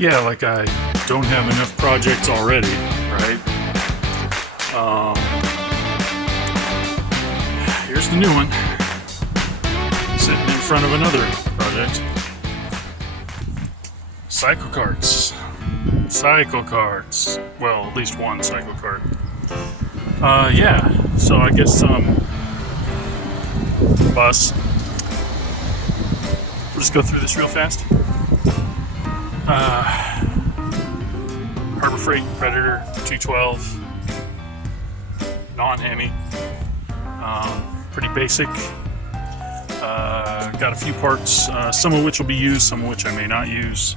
yeah, like I don't have enough projects already, right? Here's the new one, sitting in front of another project. Cyclekarts. Cyclekarts. Well, at least one Cyclekart. Yeah, so I guess bus. We'll just go through this real fast. Harbor Freight Predator 212, non-Hemi, pretty basic. Got a few parts, some of which will be used, some of which I may not use.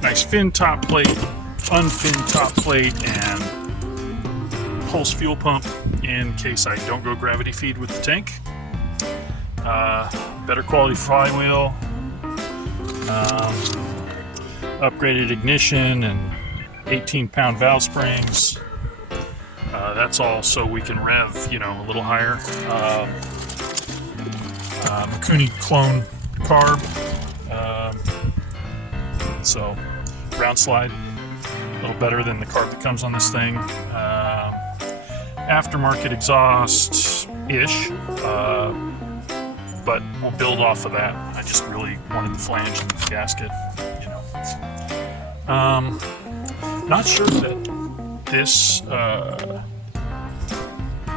Nice fin top plate, unfin top plate, and pulse fuel pump in case I don't go gravity feed with the tank. Better quality flywheel, upgraded ignition, and 18-pound valve springs. That's all so we can rev, you know, a little higher. Mikuni clone carb. So round slide, a little better than the carb that comes on this thing. Aftermarket exhaust-ish, but we'll build off of that. I just really wanted the flange and the gasket, you know. Not sure that this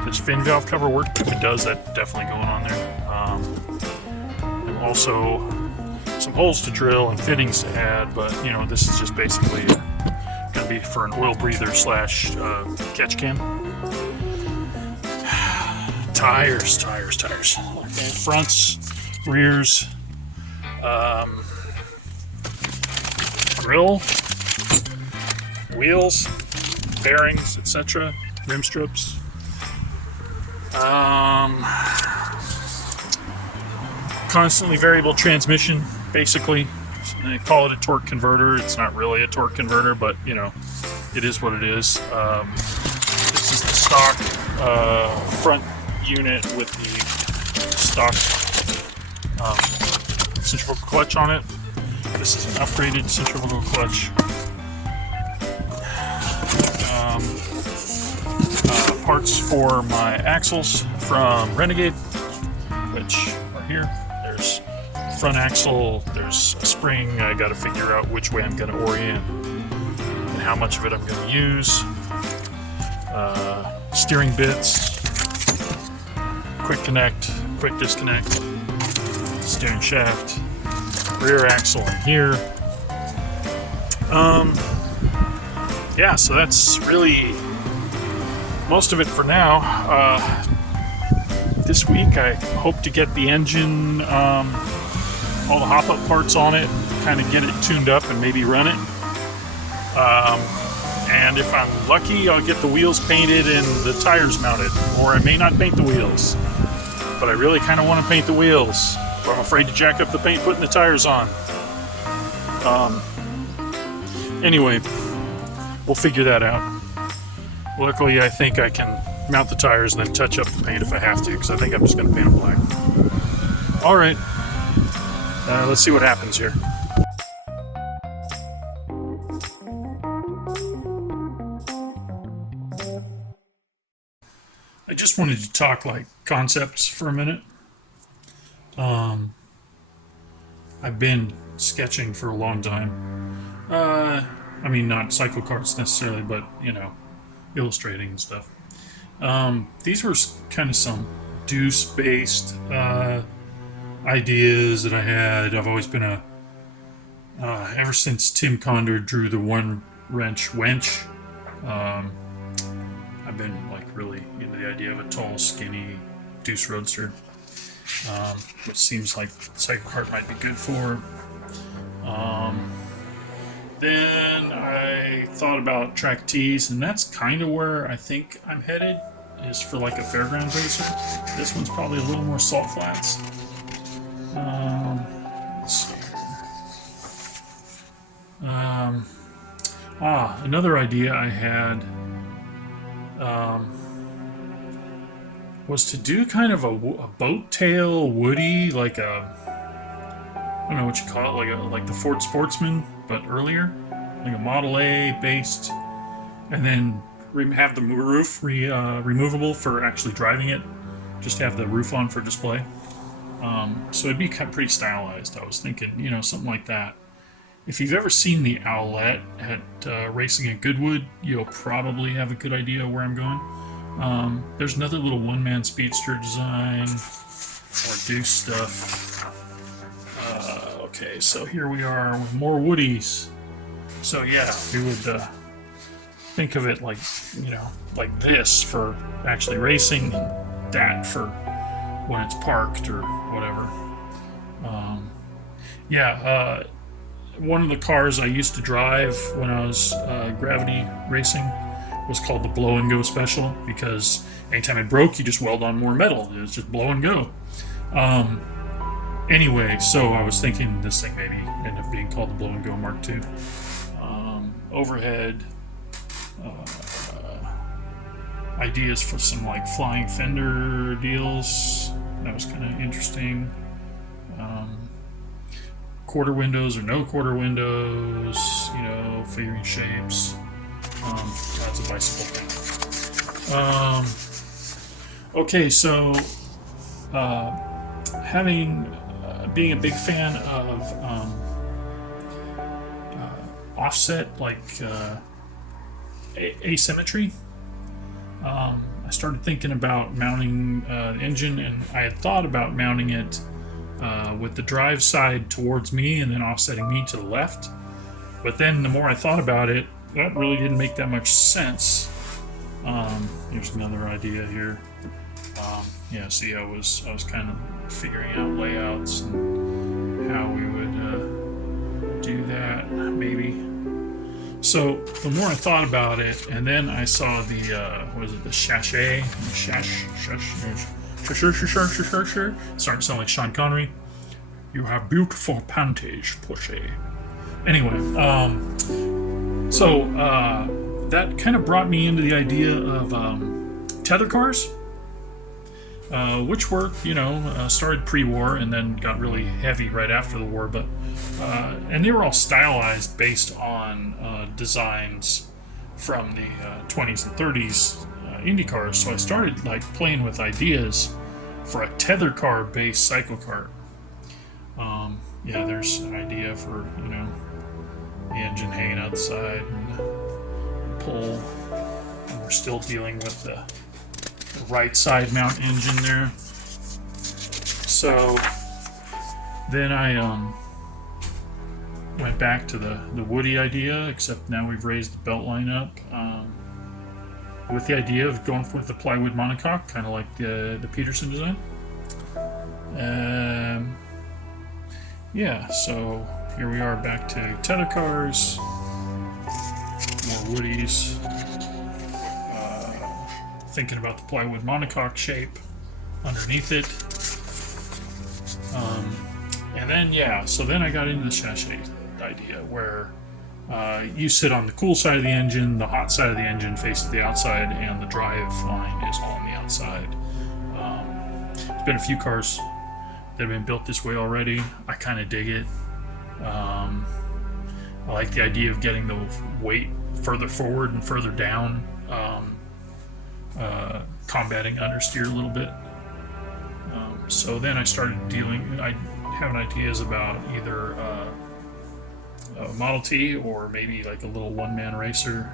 this fin valve cover works. If it does, that's definitely going on there. And also some holes to drill and fittings to add, but you know, this is just basically going to be for an oil breather slash catch can. Tires. Okay, fronts, rears, grill, wheels, bearings, etc., rim strips. Constantly variable transmission, basically. They call it a torque converter. It's not really a torque converter, but you know, it is what it is. This is the stock front unit with the stock centrifugal clutch on it. This is an upgraded centrifugal clutch. Parts for my axles from Renegade, which are here. There's front axle, there's a spring. I got to figure out which way I'm going to orient and how much of it I'm going to use. Steering bits, quick connect, quick disconnect, steering shaft, rear axle in here. Yeah, so that's really most of it for now. This week I hope to get the engine, all the hop-up parts on it, kind of get it tuned up and maybe run it. And if I'm lucky, I'll get the wheels painted and the tires mounted. Or I may not paint the wheels, but I really kind of want to paint the wheels. But I'm afraid to jack up the paint putting the tires on. Anyway, we'll figure that out. Luckily, I think I can mount the tires and then touch up the paint if I have to, because I think I'm just going to paint them black. All right, let's see what happens here. I just wanted to talk like concepts for a minute. I've been sketching for a long time. I mean, not cyclekarts necessarily, but you know, illustrating and stuff. These were kind of some deuce-based ideas that I had. I've always been ever since Tim Condor drew the one wrench wench, I've been like really into the idea of a tall, skinny deuce roadster, which seems like Cyclekart might be good for. Then I thought about track tees, and that's kind of where I think I'm headed, is for like a fairground racer. This one's probably a little more salt flats. Let's see here. Another idea I had was to do kind of a boat tail woody, like a I don't know what you call it, like the Ford Sportsman, but earlier, like a Model A based, and then have the roof removable for actually driving it. Just have the roof on for display. So it'd be pretty stylized. I was thinking, you know, something like that. If you've ever seen the Owlette at Racing at Goodwood, you'll probably have a good idea where I'm going. There's another little one-man speedster design, more Deuce stuff. Okay, so here we are with more Woodies. So yeah, we would think of it like, you know, like this for actually racing, and that for when it's parked or whatever. One of the cars I used to drive when I was gravity racing was called the Blow and Go Special, because anytime it broke, you just weld on more metal. It was just blow and go. Anyway, so I was thinking this thing maybe end up being called the Blow and Go Mark II. Overhead. Ideas for some like flying fender deals. That was kind of interesting. Quarter windows or no quarter windows, you know, figuring shapes. That's a bicycle thing. Okay, so being a big fan of offset, like asymmetry, I started thinking about mounting the engine, and I had thought about mounting it with the drive side towards me and then offsetting me to the left. But then the more I thought about it, that really didn't make that much sense. Here's another idea here. Yeah, see, I was kind of figuring out layouts and how we would do that, maybe. So the more I thought about it, and then I saw the the sachet, starting to sound like Sean Connery. You have beautiful panties, Porsche. Anyway, so that kind of brought me into the idea of tether cars, which were, you know, started pre-war and then got really heavy right after the war, but and they were all stylized based on designs from the 20s and 30s Indy cars. So I started like playing with ideas for a tether car based Cyclekart. Yeah, there's an idea for, you know, the engine hanging outside and pull. And we're still dealing with the right side mount engine there. So then I went back to the Woody idea, except now we've raised the belt line up, with the idea of going for the plywood monocoque, kind of like the Peterson design. Yeah, so here we are back to tether cars, more Woodies, thinking about the plywood monocoque shape underneath it. And then, yeah, so then I got into the sachet idea where you sit on the cool side of the engine, the hot side of the engine faces the outside, and the drive line is on the outside. There's been a few cars that have been built this way already. I kind of dig it. I like the idea of getting the weight further forward and further down, combating understeer a little bit. So then I started having ideas about either a Model T or maybe like a little one-man racer,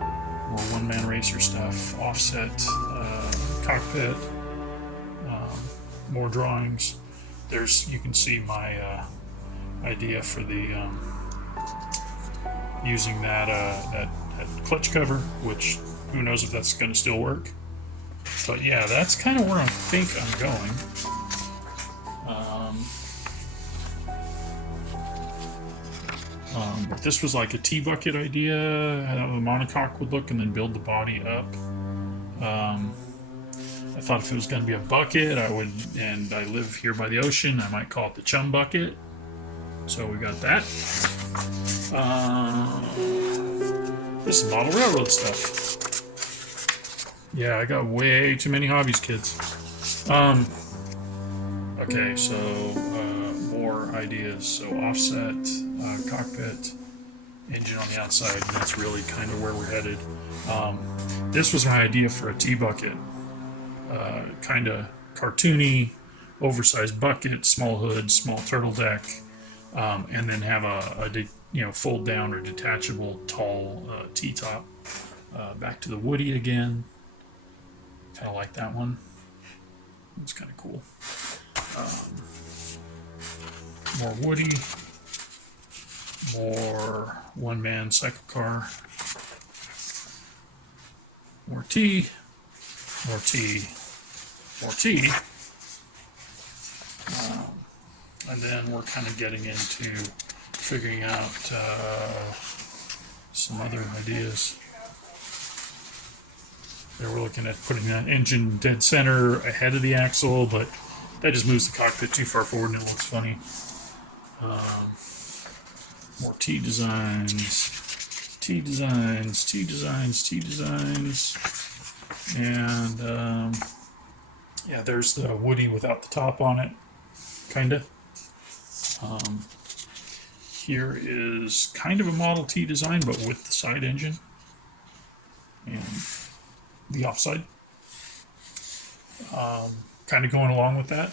or one-man racer stuff, offset, cockpit, more drawings. You can see my idea for the using that clutch cover, which who knows if that's going to still work. But yeah, that's kind of where I think I'm going. If this was like a T-bucket idea, how the monocoque would look, and then build the body up. I thought if it was going to be a bucket, and I live here by the ocean, I might call it the Chum Bucket. So we got that. This is model railroad stuff. Yeah, I got way too many hobbies, kids. Okay, so more ideas. So offset, cockpit, engine on the outside, and that's really kind of where we're headed. This was my idea for a T-bucket. Kind of cartoony, oversized bucket, small hood, small turtle deck, and then have a fold down or detachable tall T-top. Back to the Woody again. Kind of like that one. It's kind of cool. More Woody. More one-man Cyclekart. More T. More T. More T. And then we're kind of getting into figuring out some other ideas. There we're looking at putting that engine dead center ahead of the axle, but that just moves the cockpit too far forward and it looks funny. More T designs, T designs, T designs, T designs. And yeah, there's the Woody without the top on it, kinda. Here is kind of a Model T design, but with the side engine and the offside. Kind of going along with that.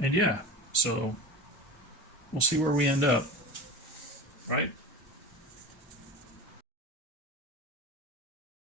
And yeah, so we'll see where we end up, right?